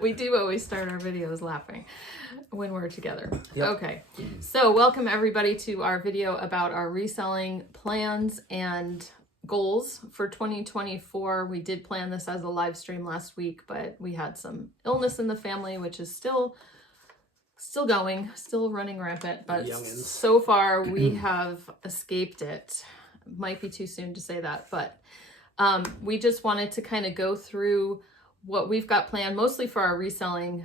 We do always start our videos laughing when we're together. Yep. Okay, so welcome everybody to our video about our reselling plans and goals for 2024. We did plan this as a live stream last week, but we had some illness in the family, which is still going, still running rampant, but Youngins. so far we have escaped it. Might be too soon to say that, but we just wanted to kind of go through what we've got planned, mostly for our reselling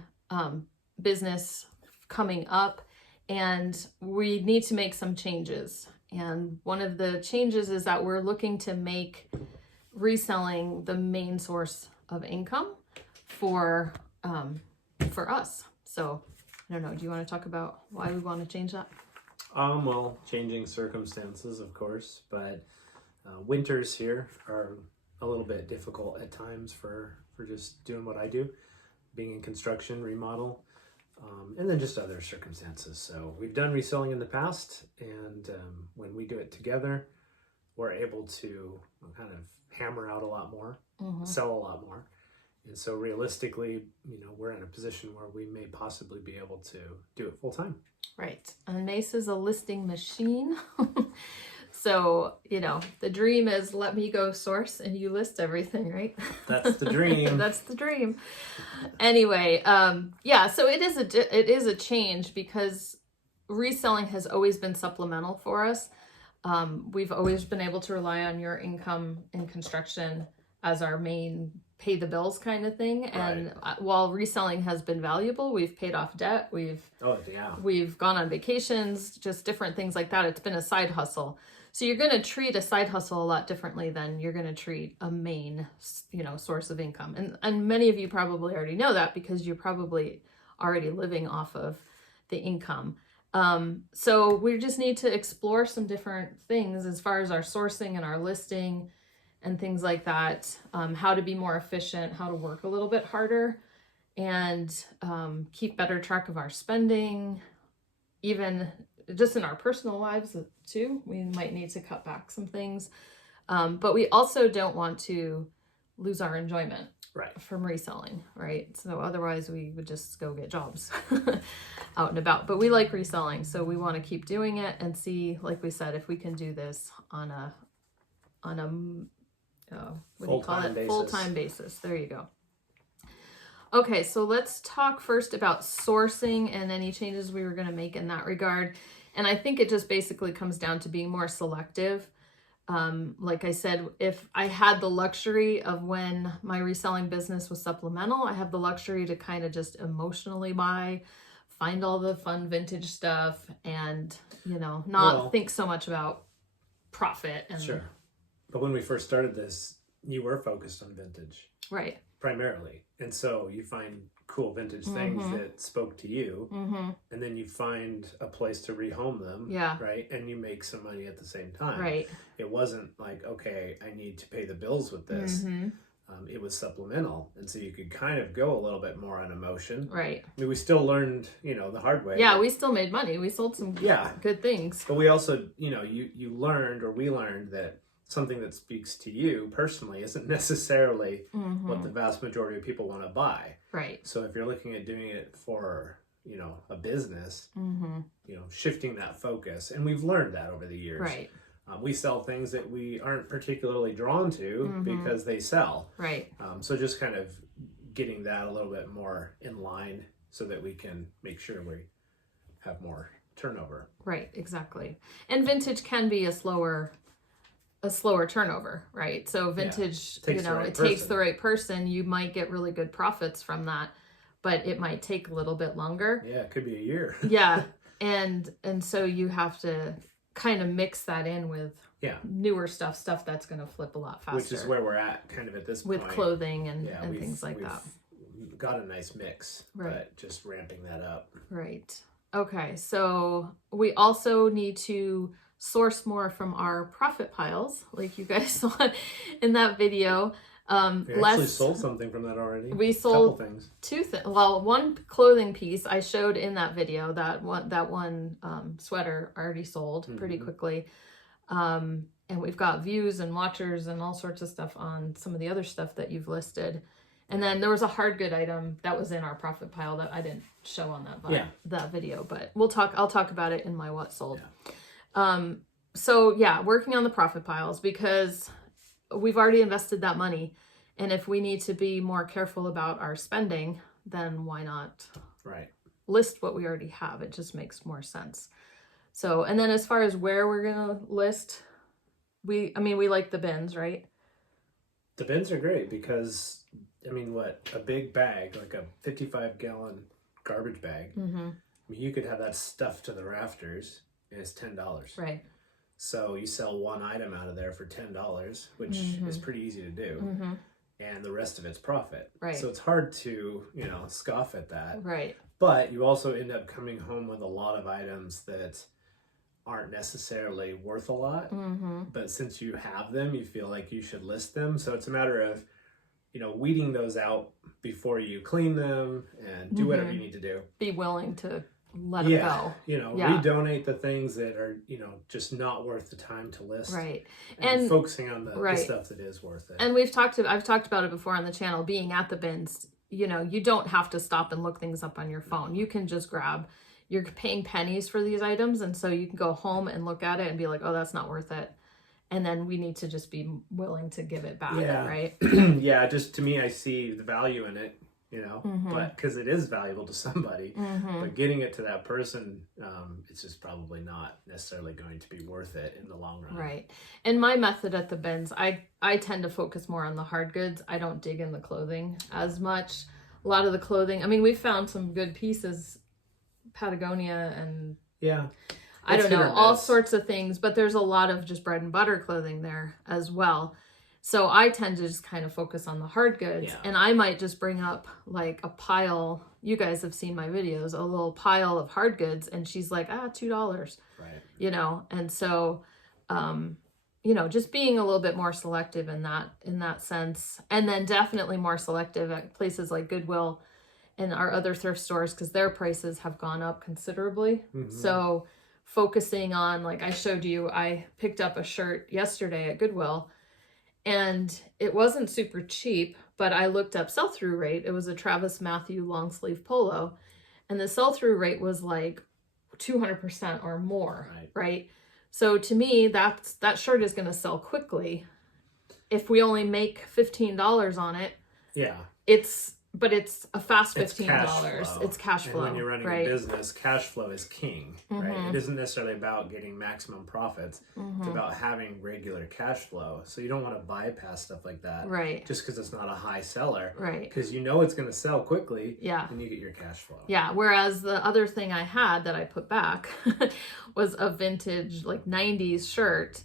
business coming up, and we need to make some changes. And one of the changes is that we're looking to make reselling the main source of income for us. So I don't know, do you want to talk about why we want to change that? Well, changing circumstances, of course, but winters here are a little bit difficult at times for just doing what I do, being in construction, remodel, and then just other circumstances. So we've done reselling in the past, and when we do it together, we're able to kind of hammer out a lot more, sell a lot more. And so realistically, we're in a position where we may possibly be able to do it full time. Right. And Mace is a listing machine. So, the dream is let me go source and you list everything, right? That's the dream. That's the dream. Anyway, so it is a change because reselling has always been supplemental for us. We've always been able to rely on your income in construction as our main pay the bills kind of thing. And while reselling has been valuable, we've paid off debt. We've gone on vacations, just different things like that. It's been a side hustle. So you're going to treat a side hustle a lot differently than you're going to treat a main, source of income. And many of you probably already know that because you're probably already living off of the income. So we just need to explore some different things as far as our sourcing and our listing and things like that, how to be more efficient, how to work a little bit harder, and keep better track of our spending, even just in our personal lives too. We might need to cut back some things, but we also don't want to lose our enjoyment from reselling, right? So otherwise we would just go get jobs out and about. But we like reselling, so we want to keep doing it and see, like we said, if we can do this on a full-time basis. There you go. Okay, so let's talk first about sourcing and any changes we were going to make in that regard. And I think it just basically comes down to being more selective. Like I said, if I had the luxury of when my reselling business was supplemental, I have the luxury to kind of just emotionally find all the fun vintage stuff and, not think so much about profit. And Sure. But when we first started this, you were focused on vintage. Right. Primarily. And so you find cool vintage things that spoke to you, and then you find a place to rehome them, right? And you make some money at the same time. Right. It wasn't like, okay, I need to pay the bills with this. It was supplemental. And so you could kind of go a little bit more on emotion. Right. I mean, we still learned, the hard way. Yeah, we still made money. We sold some good things. But we also, you learned, or we learned that something that speaks to you personally isn't necessarily what the vast majority of people want to buy. Right. So if you're looking at doing it for, a business, shifting that focus. And we've learned that over the years. Right. We sell things that we aren't particularly drawn to because they sell. Right. So just kind of getting that a little bit more in line so that we can make sure we have more turnover. Right, exactly. And vintage can be a slower turnover, right? So vintage, it takes the right person. You might get really good profits from that, but it might take a little bit longer. Yeah, it could be a year. Yeah. And so you have to kind of mix that in with newer stuff that's going to flip a lot faster. Which is where we're at kind of at this point. With clothing and things like that. We've got a nice mix, but just ramping that up. Right. Okay. So we also need to source more from our profit piles, like you guys saw in that video. We actually sold something from that already. We sold a couple things. Two things. Well, one clothing piece I showed in that video. That one sweater already sold pretty quickly. And we've got views and watchers and all sorts of stuff on some of the other stuff that you've listed. And then there was a hard good item that was in our profit pile that I didn't show on that video, but I'll talk about it in my what sold. So yeah, working on the profit piles, because we've already invested that money. And if we need to be more careful about our spending, then why not list what we already have? It just makes more sense. So, and then as far as where we're going to list, we like the bins, right? The bins are great because, I mean, a big bag, like a 55-gallon garbage bag, I mean, you could have that stuffed to the rafters and it's $10. Right. So you sell one item out of there for $10, which is pretty easy to do. And the rest of it's profit. Right. So it's hard to, scoff at that. Right. But you also end up coming home with a lot of items that aren't necessarily worth a lot. But since you have them, you feel like you should list them. So it's a matter of, weeding those out before you clean them and do whatever you need to do. Be willing to let them go. Redonate the things that are, just not worth the time to list. Right. And focusing on the stuff that is worth it. And I've talked about it before on the channel, being at the bins, you don't have to stop and look things up on your phone. You can just you're paying pennies for these items. And so you can go home and look at it and be like, oh, that's not worth it. And then we need to just be willing to give it back. Right. Yeah. Just to me, I see the value in it. But because it is valuable to somebody, but getting it to that person, it's just probably not necessarily going to be worth it in the long run. Right. And my method at the bins, I tend to focus more on the hard goods. I don't dig in the clothing as much. A lot of the clothing, I mean, we found some good pieces, Patagonia and I don't know, all sorts of things, but there's a lot of just bread and butter clothing there as well. So I tend to just kind of focus on the hard goods, and I might just bring up like a pile. You guys have seen my videos, a little pile of hard goods, and she's like, $2, right? And so, just being a little bit more selective in that sense, and then definitely more selective at places like Goodwill and our other thrift stores, because their prices have gone up considerably. So focusing on, like I showed you, I picked up a shirt yesterday at Goodwill. And it wasn't super cheap, but I looked up sell-through rate. It was a Travis Matthew long sleeve polo. And the sell-through rate was like 200% or more, right? So to me, that shirt is going to sell quickly. If we only make $15 on it, but it's a fast $15. It's cash flow. And when you're running a business, cash flow is king, right? It isn't necessarily about getting maximum profits. It's about having regular cash flow. So you don't want to bypass stuff like that, just because it's not a high seller, because it's going to sell quickly, and you get your cash flow. Whereas the other thing I had that I put back was a vintage like 90s shirt.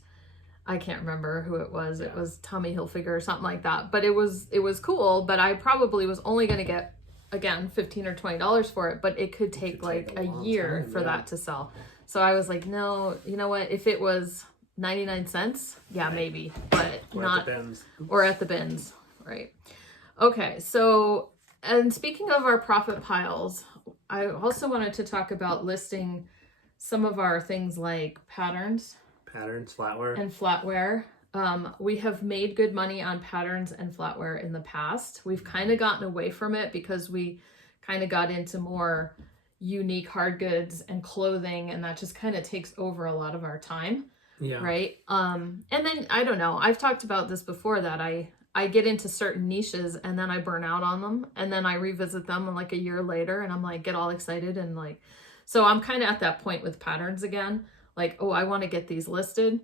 I can't remember who it was. It was Tommy Hilfiger or something like that. But it was cool. But I probably was only going to get, again, $15 or $20 for it. But it could take like a year for that to sell. So I was like, no, you know what? If it was 99 cents, maybe. But not. Or at the bins. Right. Okay. So, and speaking of our profit piles, I also wanted to talk about listing some of our things like patterns, flatware. And flatware. We have made good money on patterns and flatware in the past. We've kind of gotten away from it because we kind of got into more unique hard goods and clothing, and that just kind of takes over a lot of our time. Right. And then I don't know, I've talked about this before, that I get into certain niches and then I burn out on them, and then I revisit them like a year later and I'm like, get all excited, and like, so I'm kind of at that point with patterns again. Like, oh, I want to get these listed.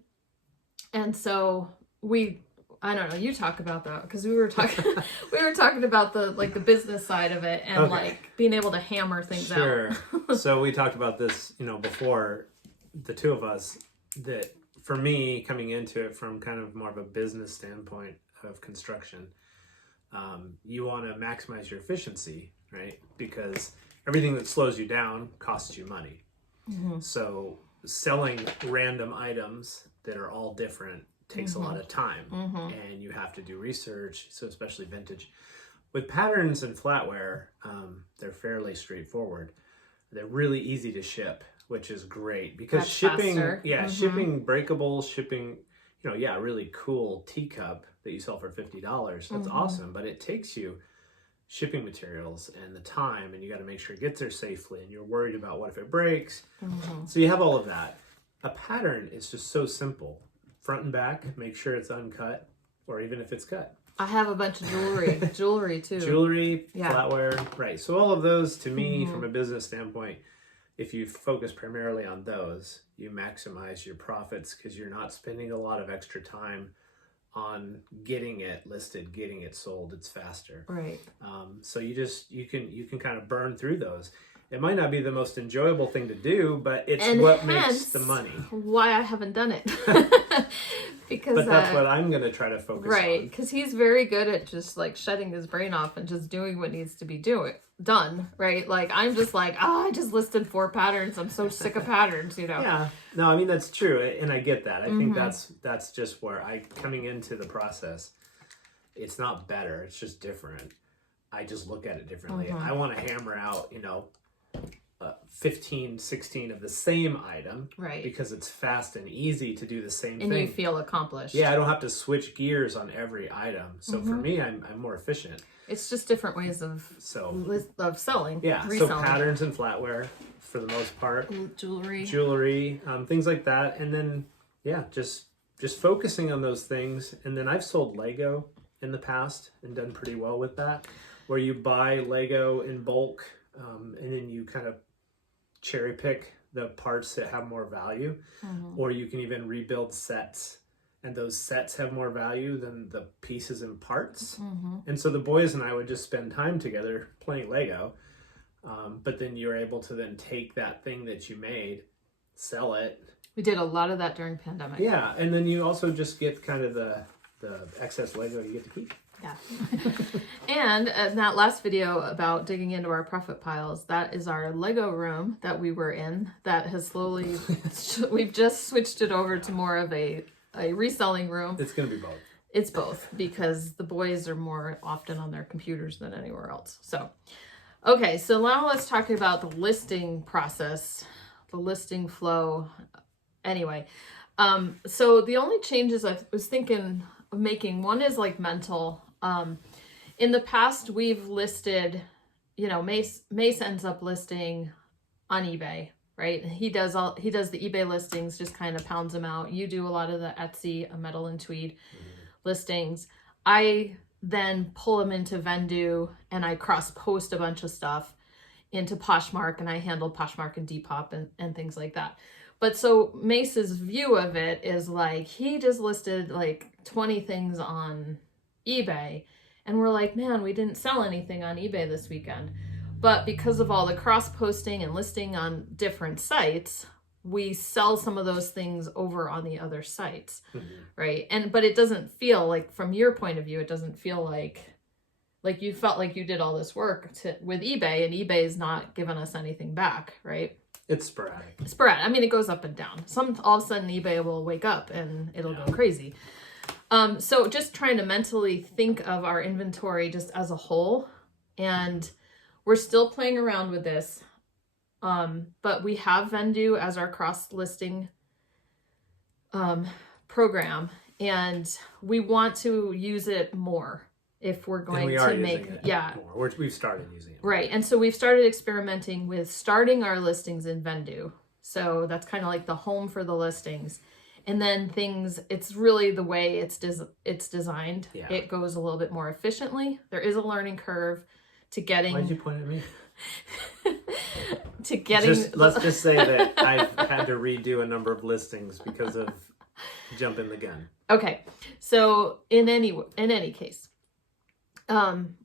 And so I don't know, you talk about that, because we were talking about the business side of it, and like being able to hammer things out. So we talked about this, before, the two of us, that for me, coming into it from kind of more of a business standpoint of construction, you want to maximize your efficiency, right? Because everything that slows you down costs you money. So selling random items that are all different takes a lot of time, and you have to do research. So especially vintage. With patterns and flatware, they're fairly straightforward. They're really easy to ship, which is great, because that's shipping, faster. Shipping breakable, shipping, really cool teacup that you sell for $50. That's awesome, but it takes you shipping materials and the time, and you got to make sure it gets there safely, and you're worried about what if it breaks. So you have all of that. A pattern is just so simple. Front and back, make sure it's uncut, or even if it's cut. I have a bunch of jewelry too. Jewelry, Yeah. flatware, right. So all of those, to me, from a business standpoint, if you focus primarily on those, you maximize your profits because you're not spending a lot of extra time on getting it listed, getting it sold. It's faster. Right. So you can kind of burn through those. It might not be the most enjoyable thing to do, but it's what makes the money. Why I haven't done it. Because but that's what I'm going to try to focus on. Right, because he's very good at just like shutting his brain off and just doing what needs to be done, right? Like I'm just like, I just listed 4 patterns. I'm so sick of patterns, you know? Yeah, no, I mean, that's true. And I get that. I think that's just where coming into the process, it's not better. It's just different. I just look at it differently. I want to hammer out, 15, 16 of the same item. Right. Because it's fast and easy to do the same and thing. You feel accomplished. Yeah, I don't have to switch gears on every item. So for me, I'm more efficient. It's just different ways of selling. Yeah, reselling. So patterns and flatware for the most part. Jewelry, things like that. And then, just focusing on those things. And then I've sold Lego in the past and done pretty well with that, where you buy Lego in bulk and then you kind of cherry pick the parts that have more value, or you can even rebuild sets, and those sets have more value than the pieces and parts. And so the boys and I would just spend time together playing Lego, but then you're able to then take that thing that you made, sell it. We did a lot of that during pandemic. Yeah, and then you also just get kind of the excess Lego you get to keep. Yeah. And in that last video about digging into our profit piles, that is our Lego room that we were in that has slowly, we've just switched it over to more of a reselling room. It's going to be both. It's both because the boys are more often on their computers than anywhere else. So, okay, so now let's talk about the listing process, the listing flow. Anyway, so the only changes I was thinking of making, one is like mental. In the past, we've listed, Mace ends up listing on eBay, right? He does the eBay listings, just kind of pounds them out. You do a lot of the Etsy, a metal and tweed listings. I then pull them into Vendu and I cross post a bunch of stuff into Poshmark, and I handle Poshmark and Depop and things like that. But so Mace's view of it is like, he just listed like 20 things on eBay, and we're like, man, we didn't sell anything on eBay this weekend. But because of all the cross posting and listing on different sites, we sell some of those things over on the other sites, right? But it doesn't feel like, from your point of view, it doesn't feel like you felt like you did all this work with eBay, and eBay is not giving us anything back, right? It's sporadic. I mean, it goes up and down. All of a sudden eBay will wake up and it'll go crazy. So just trying to mentally think of our inventory just as a whole, and we're still playing around with this. But we have Vendu as our cross listing program, and we want to use it more if we're going to make more. We've started using it. Right. And so we've started experimenting with starting our listings in Vendu. So that's kind of like the home for the listings. And then it's really the way it's designed. Yeah. It goes a little bit more efficiently. There is a learning curve to getting... Why'd you point at me? to getting... Let's just say that I've had to redo a number of listings because of jumping the gun. Okay. So in any case,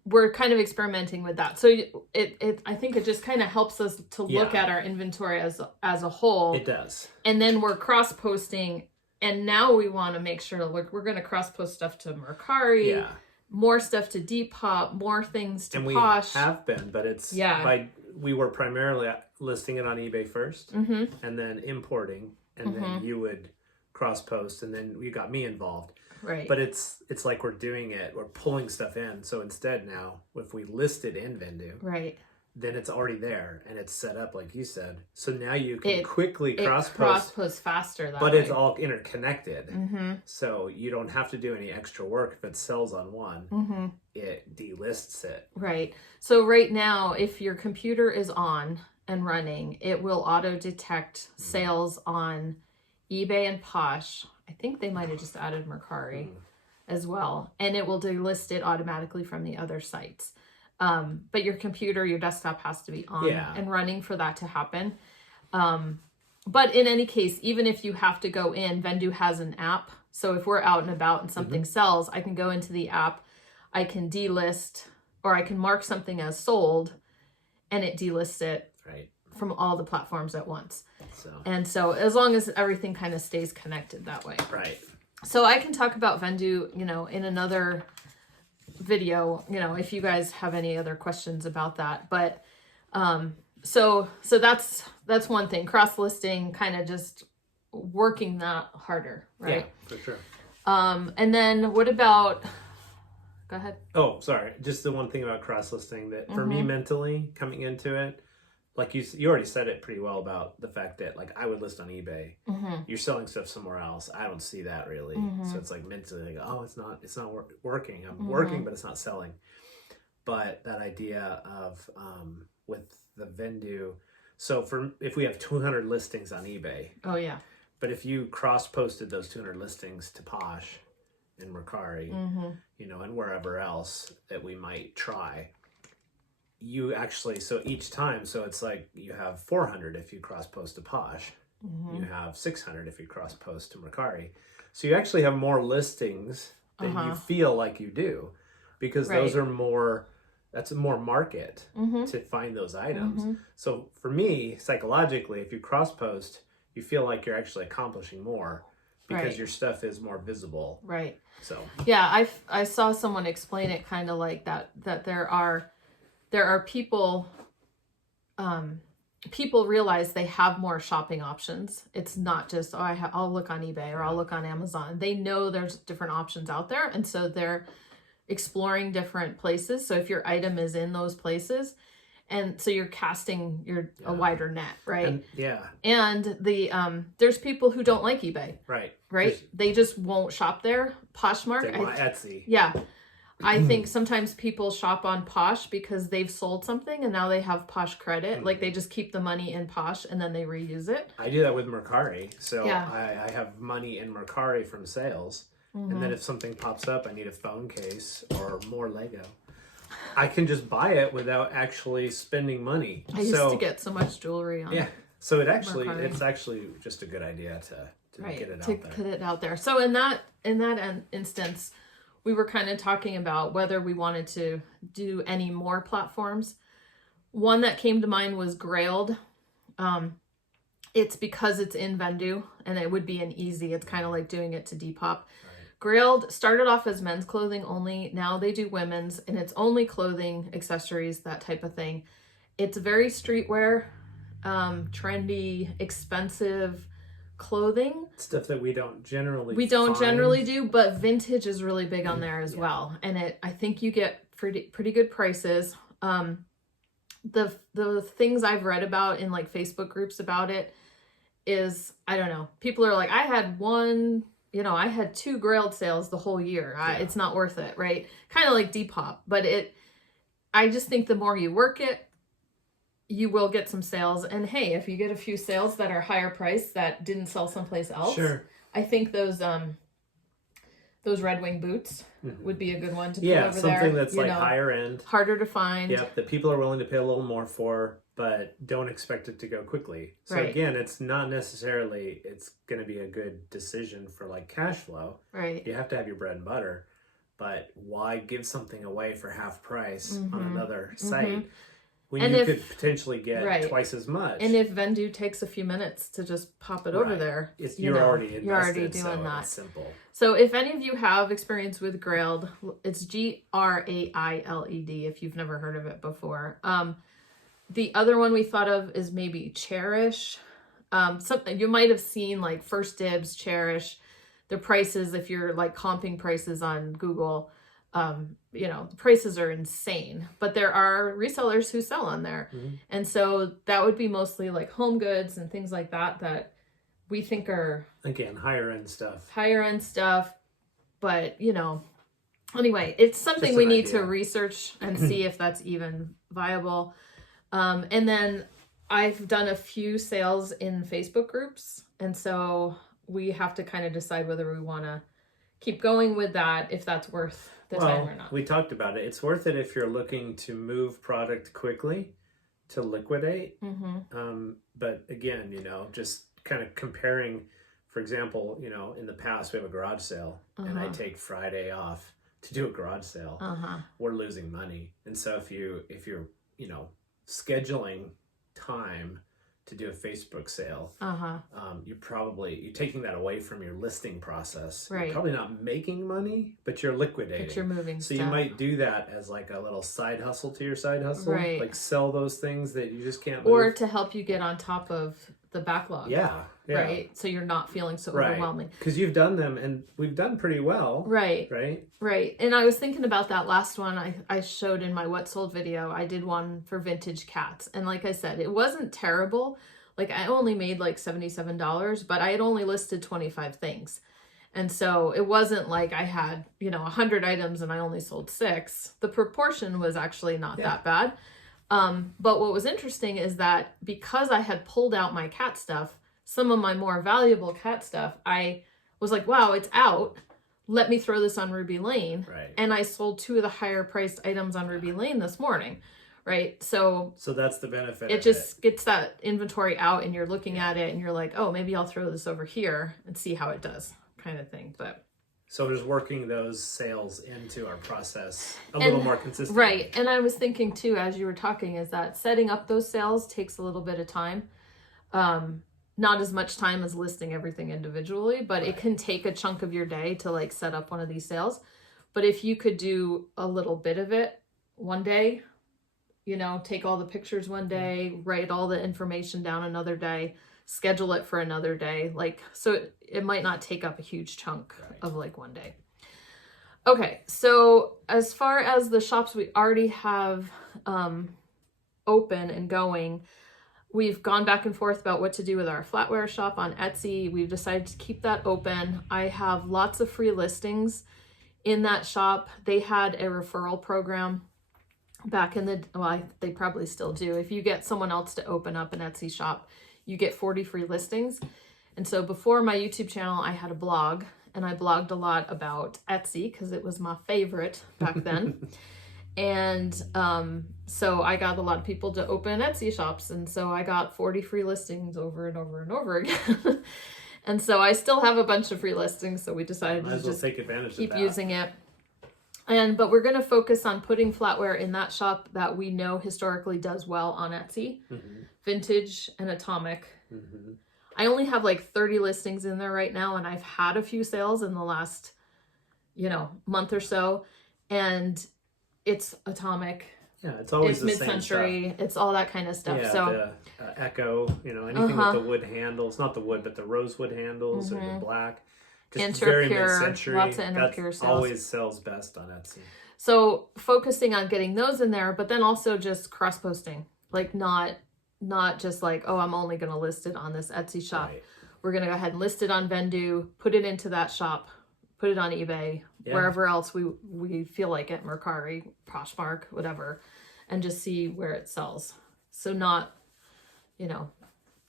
we're kind of experimenting with that. So I think it just kind of helps us to look at our inventory as a whole. It does. And then we're cross posting, and now we want to make sure we're going to cross post stuff to Mercari, more stuff to Depop, more things to Posh. We have been, but it's we were primarily listing it on eBay first, and then importing, and then you would cross post, and then you got me involved. Right. But it's like we're pulling stuff in. So instead now, if we list it in Vendu, then it's already there and it's set up like you said. So now you can It quickly cross cross post, post faster that but way. it's all interconnected. Mm-hmm. So you don't have to do any extra work. If it sells on one, Mm-hmm. it delists it. Right. So right now, if your computer is on and running, it will auto detect sales on eBay and Posh. I think they might have just added Mercari as well, and it will delist it automatically from the other sites. But your computer, your desktop has to be on and running for that to happen. But in any case, even if you have to go in, Vendoo has an app. So if we're out and about and something sells, I can go into the app, I can delist, or I can mark something as sold, and it delists it from all the platforms at once. So as long as everything kind of stays connected that way. Right. So I can talk about Vendoo, in another video, if you guys have any other questions about that. But so that's one thing. Cross-listing, kind of just working that harder, right? Yeah, for sure. And then what about, go ahead. Oh, sorry. Just the one thing about cross-listing that for me mentally coming into it, like you already said it pretty well about the fact that like I would list on eBay. You're selling stuff somewhere else. I don't see that really. So it's like mentally like, oh, it's not working. I'm working, but it's not selling. But that idea of with the Vendoo, so if we have 200 listings on eBay. Oh yeah. But if you cross-posted those 200 listings to Posh and Mercari, and wherever else that we might try, you actually, so each time, so it's like you have 400 if you cross-post to Posh, you have 600 if you cross-post to Mercari. So you actually have more listings than you feel like you do, because those are more, that's more market to find those items. So for me, psychologically, if you cross-post, you feel like you're actually accomplishing more because your stuff is more visible. Right. So yeah, I saw someone explain it kind of like that there are people, people realize they have more shopping options. It's not just, I'll look on eBay or I'll look on Amazon. They know there's different options out there. And so they're exploring different places. So if your item is in those places, and so you're casting a wider net, right? And there's people who don't like eBay. Right? They just won't shop there. Poshmark. They want Etsy. Yeah. I think sometimes people shop on Posh because they've sold something and now they have Posh credit. Like they just keep the money in Posh and then they reuse it. I do that with Mercari. So I have money in Mercari from sales. And then if something pops up, I need a phone case or more Lego, I can just buy it without actually spending money. I used to get so much jewelry on. Yeah. So it's actually just a good idea to get it out there. Get it out there. So in that instance, we were kind of talking about whether we wanted to do any more platforms. One that came to mind was Grailed. It's because it's in Vendoo and it would be an easy, it's kind of like doing it to Depop. Grailed started off as men's clothing only. Now they do women's, and it's only clothing, accessories, that type of thing. It's very streetwear, trendy, expensive clothing. Stuff that we don't generally do, but vintage is really big on there as well. And I think you get pretty good prices. The things I've read about in like Facebook groups about it is, I don't know, people are like, I had 2 Grailed sales the whole year. It's not worth it, right? Kind of like Depop, but I just think the more you work it, you will get some sales. And hey, if you get a few sales that are higher priced that didn't sell someplace else, I think those Red Wing boots would be a good one to put over there. Yeah, something that's like higher end, harder to find. Yep, that people are willing to pay a little more for, but don't expect it to go quickly. So again, it's not necessarily it's going to be a good decision for like cash flow. Right. You have to have your bread and butter, but why give something away for half price on another site when you could potentially get twice as much? And if Vendoo takes a few minutes to just pop it over there, you're already invested, you're already doing that. It's simple. So if any of you have experience with Grailed, it's Grailed if you've never heard of it before. The other one we thought of is maybe Cherish. Something you might have seen like First Dibs, Cherish, the prices if you're like comping prices on Google. You know, the prices are insane, but there are resellers who sell on there. And so that would be mostly like home goods and things like that, that we think are, again, higher end stuff. But you know, anyway, it's something Just we an need to idea. research and see if that's even viable. And then I've done a few sales in Facebook groups, and so we have to kind of decide whether we want to keep going with that, if that's worth the time or not. We talked about it. It's worth it if you're looking to move product quickly to liquidate. But again, you know, just kind of comparing, for example, you know, in the past we have a garage sale and I take Friday off to do a garage sale. We're losing money. And so if you're, you know, scheduling time to do a Facebook sale, you're taking that away from your listing process. Right. You're probably not making money, but you're liquidating. But you're moving so stuff. You might do that as like a little side hustle to your side hustle. Right. Like sell those things that you just can't move. Or to help you get on top of the backlog. Yeah. Right. So you're not feeling so overwhelming. Because you've done them and we've done pretty well. Right. Right. And I was thinking about that last one I showed in my What Sold video. I did one for vintage cats. And like I said, it wasn't terrible. Like I only made like $77, but I had only listed 25 things. And so it wasn't like I had, you know, 100 items and I only sold 6. The proportion was actually not that bad. But what was interesting is that because I had pulled out my cat stuff, some of my more valuable cat stuff, I was like, wow, it's out. Let me throw this on Ruby Lane. Right. And I sold 2 of the higher priced items on Ruby Lane this morning. Right. So that's the benefit. It just gets that inventory out and you're looking at it and you're like, oh, maybe I'll throw this over here and see how it does, kind of thing. But so just working those sales into our process a little more consistently. Right. And I was thinking too, as you were talking, is that setting up those sales takes a little bit of time. Not as much time as listing everything individually, but it can take a chunk of your day to like set up one of these sales. But if you could do a little bit of it one day, you know, take all the pictures one day, write all the information down another day, schedule it for another day. Like, so it might not take up a huge chunk of like one day. Okay. So as far as the shops we already have, open and going, we've gone back and forth about what to do with our flatware shop on Etsy. We've decided to keep that open. I have lots of free listings in that shop. They had a referral program back in they probably still do. If you get someone else to open up an Etsy shop, you get 40 free listings. And so before my YouTube channel, I had a blog and I blogged a lot about Etsy because it was my favorite back then. And so I got a lot of people to open Etsy shops. And so I got 40 free listings over and over and over again. And so I still have a bunch of free listings. So we decided to just take advantage keep of that. using it. But we're going to focus on putting flatware in that shop that we know historically does well on Etsy, vintage and atomic. I only have like 30 listings in there right now. And I've had a few sales in the last, you know, month or so. And it's atomic. Yeah, it's always it's mid-century. It's all that kind of stuff. Yeah, so the Echo, you know, anything with the wood handles, not the wood, but the rosewood handles or the black. Just very mid-century. Lots of interpure sales. Always sells best on Etsy. So focusing on getting those in there, but then also just cross-posting, like not just like, oh, I'm only going to list it on this Etsy shop. Right. We're going to go ahead and list it on Vendoo, put it into that shop, put it on eBay, wherever else we feel like it, Mercari, Poshmark, whatever, and just see where it sells. So not, you know,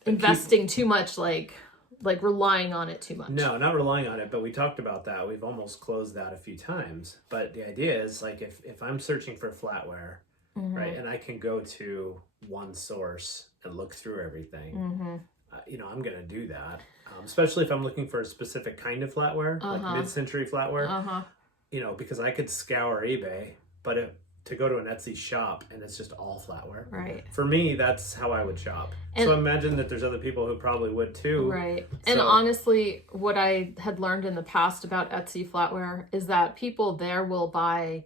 investing too much, like relying on it too much. No, not relying on it, but we talked about that. We've almost closed that a few times. But the idea is like if I'm searching for flatware, right, and I can go to one source and look through everything, you know, I'm going to do that. Especially if I'm looking for a specific kind of flatware, like mid-century flatware, you know, because I could scour eBay, but to go to an Etsy shop and it's just all flatware. Right. For me, that's how I would shop. And so imagine that there's other people who probably would too. Right. So, and honestly, what I had learned in the past about Etsy flatware is that people there will buy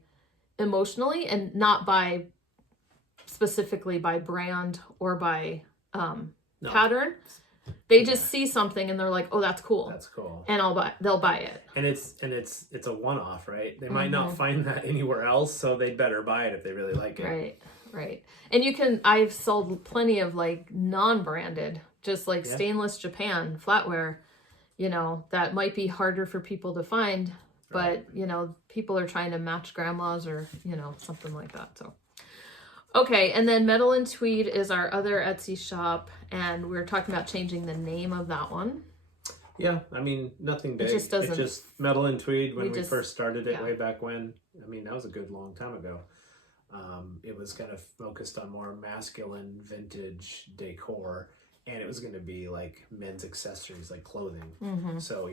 emotionally and not buy specifically by brand or by pattern. They just see something and they're like, oh, that's cool. That's cool. And they'll buy it. And it's a one-off, right? They might not find that anywhere else, so they better buy it if they really like it. Right. And I've sold plenty of like non-branded, just like stainless Japan flatware, that might be harder for people to find, but people are trying to match grandmas or, something like that. So, okay. And then Metal and Tweed is our other Etsy shop. And we're talking about changing the name of that one. Yeah. I mean, nothing big. It just doesn't. It's just Metal and Tweed when we first started it way back when. I mean, that was a good long time ago. It was kind of focused on more masculine vintage decor, and it was going to be like men's accessories, like clothing. So,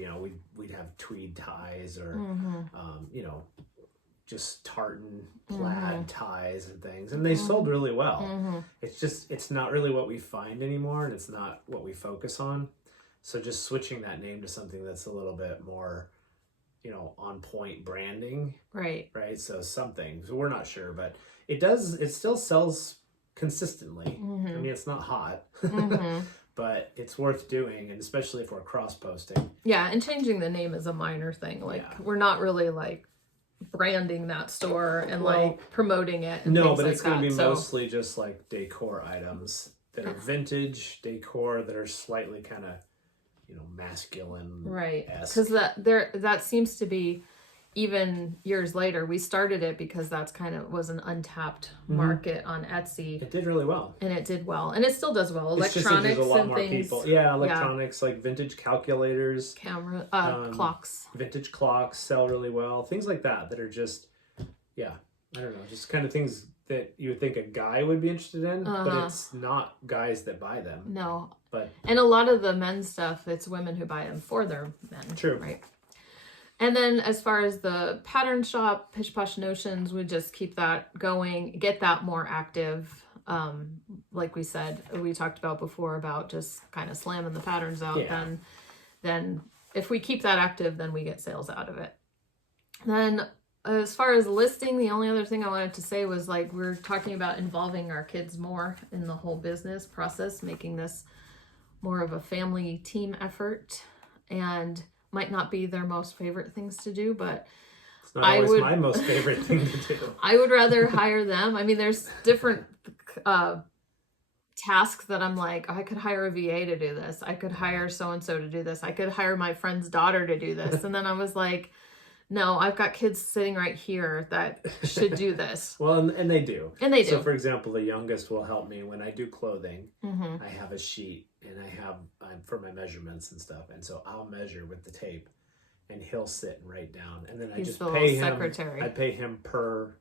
we'd have tweed ties or, just tartan plaid ties and things. And they sold really well. It's not really what we find anymore, and it's not what we focus on. So just switching that name to something that's a little bit more, on point branding. Right. So something. So we're not sure, but it still sells consistently. I mean, it's not hot, but it's worth doing, and especially if we're cross posting. Yeah, and changing the name is a minor thing. Like we're not really like branding that store and like promoting it. And but it's going to be mostly just like decor items that are vintage decor that are slightly kind of, masculine. Right. Because that seems to be, even years later, we started it because that's was an untapped market on Etsy. It did really well. And it did well. And it still does well. Electronics a lot and more things. People. Yeah, electronics, like vintage calculators. Clocks. Vintage clocks sell really well. Things like that are just, I don't know, just kind of things that you would think a guy would be interested in, but it's not guys that buy them. No. And a lot of the men's stuff, it's women who buy them for their men. True. Right. And then as far as the pattern shop, Pish Posh Notions, we just keep that going, get that more active. Like we said, we talked about before about just kind of slamming the patterns out. Yeah. Then if we keep that active, then we get sales out of it. Then as far as listing, the only other thing I wanted to say was like, we're talking about involving our kids more in the whole business process, making this more of a family team effort, and might not be their most favorite things to do, but it's not always my most favorite thing to do. I would rather hire them. I mean, there's different tasks that I'm like, I could hire a VA to do this. I could hire so-and-so to do this. I could hire my friend's daughter to do this. And then I was like, no, I've got kids sitting right here that should do this. Well, and they do. And they do. So, for example, the youngest will help me when I do clothing. I have a sheet, and I'm for my measurements and stuff. And so I'll measure with the tape, and he'll sit and write down. And then I just pay him. Secretary. I pay him per,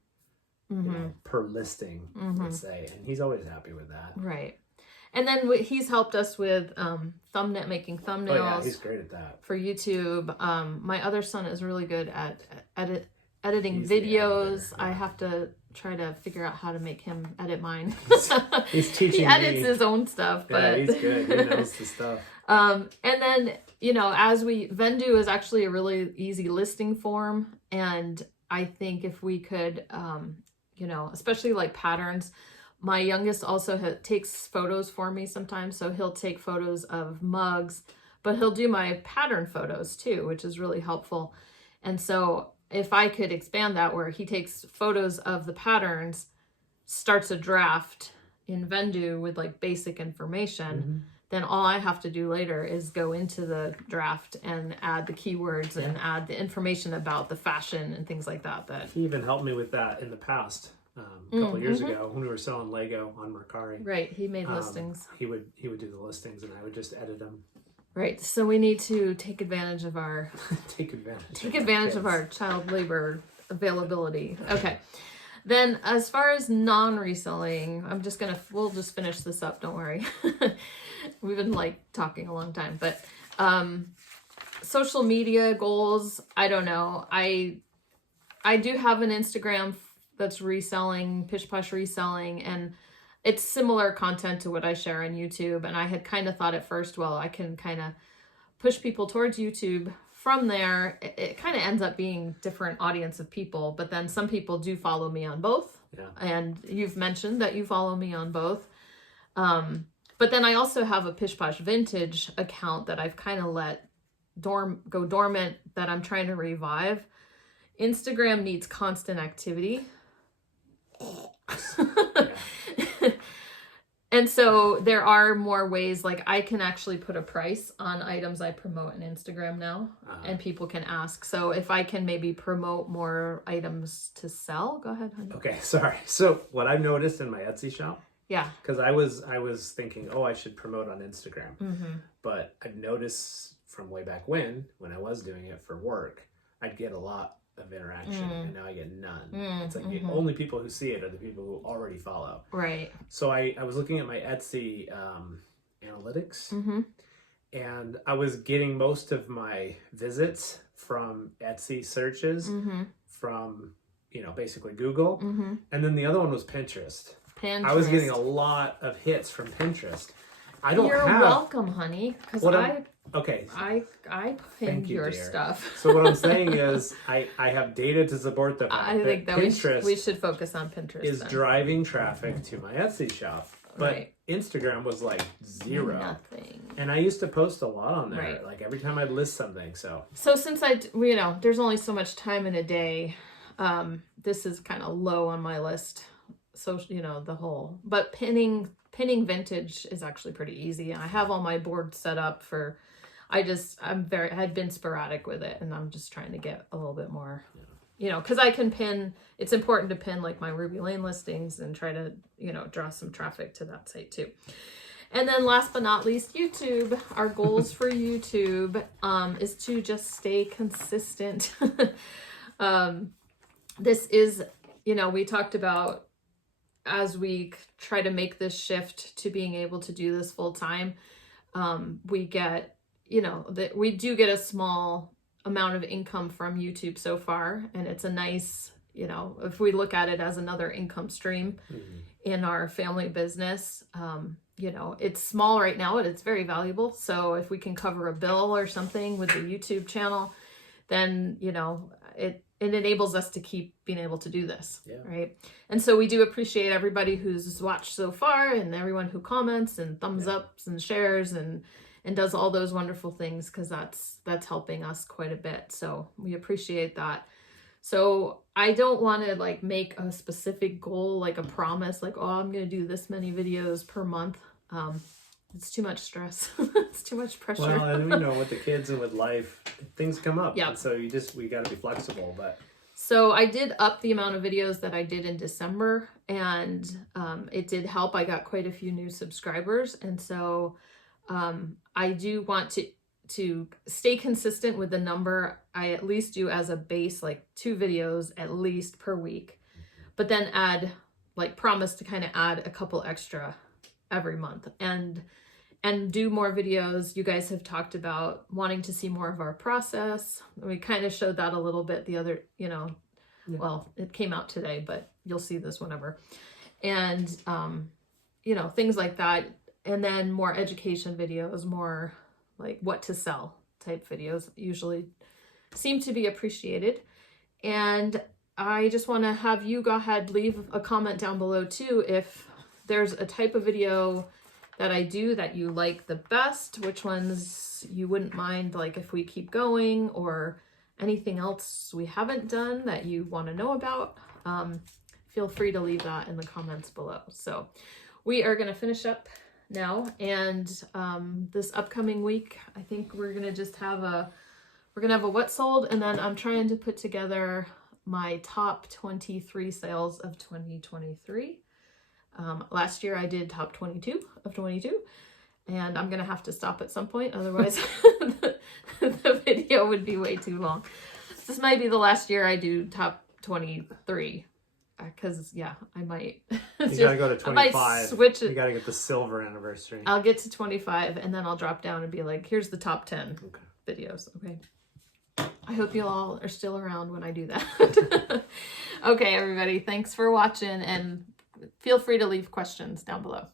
per listing, let's say. And he's always happy with that. Right. And then he's helped us with making thumbnails. Oh, yeah, he's great at that. For YouTube. My other son is really good at editing videos. I have to try to figure out how to make him edit mine. He's teaching me. He edits his own stuff. But... Yeah, he's good. He knows the stuff. And then, Vendoo is actually a really easy listing form. And I think if we could, especially like patterns, my youngest also takes photos for me sometimes. So he'll take photos of mugs, but he'll do my pattern photos too, which is really helpful. And so if I could expand that where he takes photos of the patterns, starts a draft in Vendoo with like basic information, then all I have to do later is go into the draft and add the keywords and add the information about the fashion and things like that. He even helped me with that in the past. A couple of years ago when we were selling Lego on Mercari. Right, he made listings. He would do the listings, and I would just edit them. Right, so we need to take advantage of our of our child labor availability. Okay, then as far as non-reselling, we'll just finish this up. Don't worry. We've been like talking a long time, but social media goals. I don't know. I do have an Instagram that's reselling, Pish Posh Reselling, and it's similar content to what I share on YouTube. And I had kind of thought at first, well, I can kind of push people towards YouTube. From there, it kind of ends up being different audience of people, but then some people do follow me on both. Yeah. And you've mentioned that you follow me on both. But then I also have a Pish Posh Vintage account that I've kind of let go dormant that I'm trying to revive. Instagram needs constant activity. And so there are more ways, like I can actually put a price on items I promote on Instagram now, and people can ask. So if I can maybe promote more items to sell, go ahead, honey. Okay, sorry. So what I've noticed in my Etsy shop, Yeah. because I was thinking, oh, I should promote on Instagram, Mm-hmm. but I've noticed from way back when I was doing it for work, I'd get a lot of interaction, and now I get none. It's like the only people who see it are the people who already follow. Right. So I was looking at my Etsy analytics, and I was getting most of my visits from Etsy searches, from basically Google, and then the other one was Pinterest. I was getting a lot of hits from Pinterest. You're welcome, honey. Because I pinned your dear. stuff. So what I'm saying is, I have data to support the fact I think that Pinterest we should focus on Pinterest. Is driving traffic to my Etsy shop, but right. Instagram was like 0. Nothing. And I used to post a lot on there, right. like every time I'd list something. So since there's only so much time in a day, this is kind of low on my list. So but pinning vintage is actually pretty easy. And I have all my boards set up for. I had been sporadic with it, and I'm just trying to get a little bit more, because I can pin. It's important to pin like my Ruby Lane listings and try to draw some traffic to that site too. And then last but not least, YouTube. Our goals for YouTube is to just stay consistent. This is, we talked about as we try to make this shift to being able to do this full time, we get, that we do get a small amount of income from YouTube so far. And it's a nice, if we look at it as another income stream in our family business, it's small right now, but it's very valuable. So if we can cover a bill or something with the YouTube channel, then, it enables us to keep being able to do this. Yeah. Right. And so we do appreciate everybody who's watched so far, and everyone who comments and thumbs ups and shares and does all those wonderful things, because that's helping us quite a bit. So we appreciate that. So I don't want to like make a specific goal, like a promise, like, oh, I'm going to do this many videos per month. It's too much stress. It's too much pressure. Well, and with the kids and with life, things come up. Yeah. And so we got to be flexible. But so I did up the amount of videos that I did in December, and it did help. I got quite a few new subscribers, and so I do want to stay consistent with the number. I at least do as a base, like 2 videos at least per week, but then promise to kind of add a couple extra every month and do more videos. You guys have talked about wanting to see more of our process. We kind of showed that a little bit the other, well, it came out today, but you'll see this whenever. And, things like that. And then more education videos, more like what to sell type videos usually seem to be appreciated. And I just want to have you go ahead, leave a comment down below too, if there's a type of video that I do that you like the best, which ones you wouldn't mind, like if we keep going, or anything else we haven't done that you want to know about. Feel free to leave that in the comments below. So we are going to finish up now, and this upcoming week, I think we're going to just have a what sold, and then I'm trying to put together my top 23 sales of 2023. Last year I did top 22 of 22, and I'm going to have to stop at some point. Otherwise the video would be way too long. This might be the last year I do top 23. Because, I might. You gotta go to 25. I might switch it. You gotta get the silver anniversary. I'll get to 25, and then I'll drop down and be like, here's the top 10 videos. Okay. I hope you all are still around when I do that. Okay, everybody. Thanks for watching, and feel free to leave questions down below.